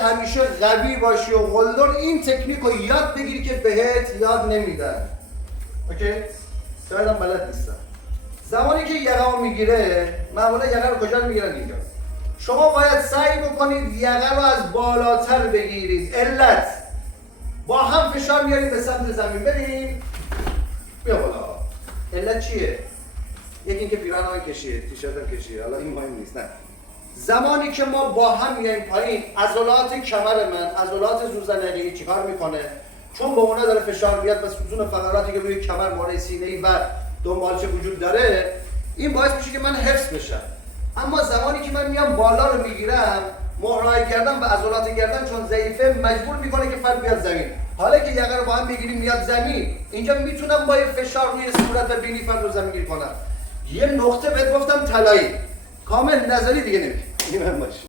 همیشه قوی باشی و قلدر این تکنیک رو یاد بگیری که بهت یاد نمیدن. اوکی؟ شایدم بلد نیستم. زمانی که یقه رو میگیره، معمولا یقه رو کجا میگیرن اینجا. شما باید سعی بکنید یقه رو از بالاتر بگیرید. علت با هم فشار میاریم به سمت زمین. بریم بیا بالا. علت چیه؟ یکی اینکه پیراهن من کشیه، تیشرتم کشیه. حالا این مهم نیست. نه. زمانی که ما با هم میایم پایین، عضلات کمر من، عضلات زوزنقی چیکار میکنه؟ چون به اونا داره فشار میاد و ستون فقراتی که روی کمر، ماره سینه‌ای و دنبالچه وجود داره، این باعث میشه که من حفظ بشم. اما زمانی که من میام بالا رو میگیرم، مهرای گردن و عضلات گردن چون ضعیفه مجبور میکنه که فرد بیاد زمین. حالا که یقه رو با هم بگیریم میاد زمین، اینجا میتونم با فشار روی صورت و بینی فرد رو زمین گیر کنم. یه نقطه بهت گفتم طلایی، کامل نظری دیگه نمیگه. این من باشه.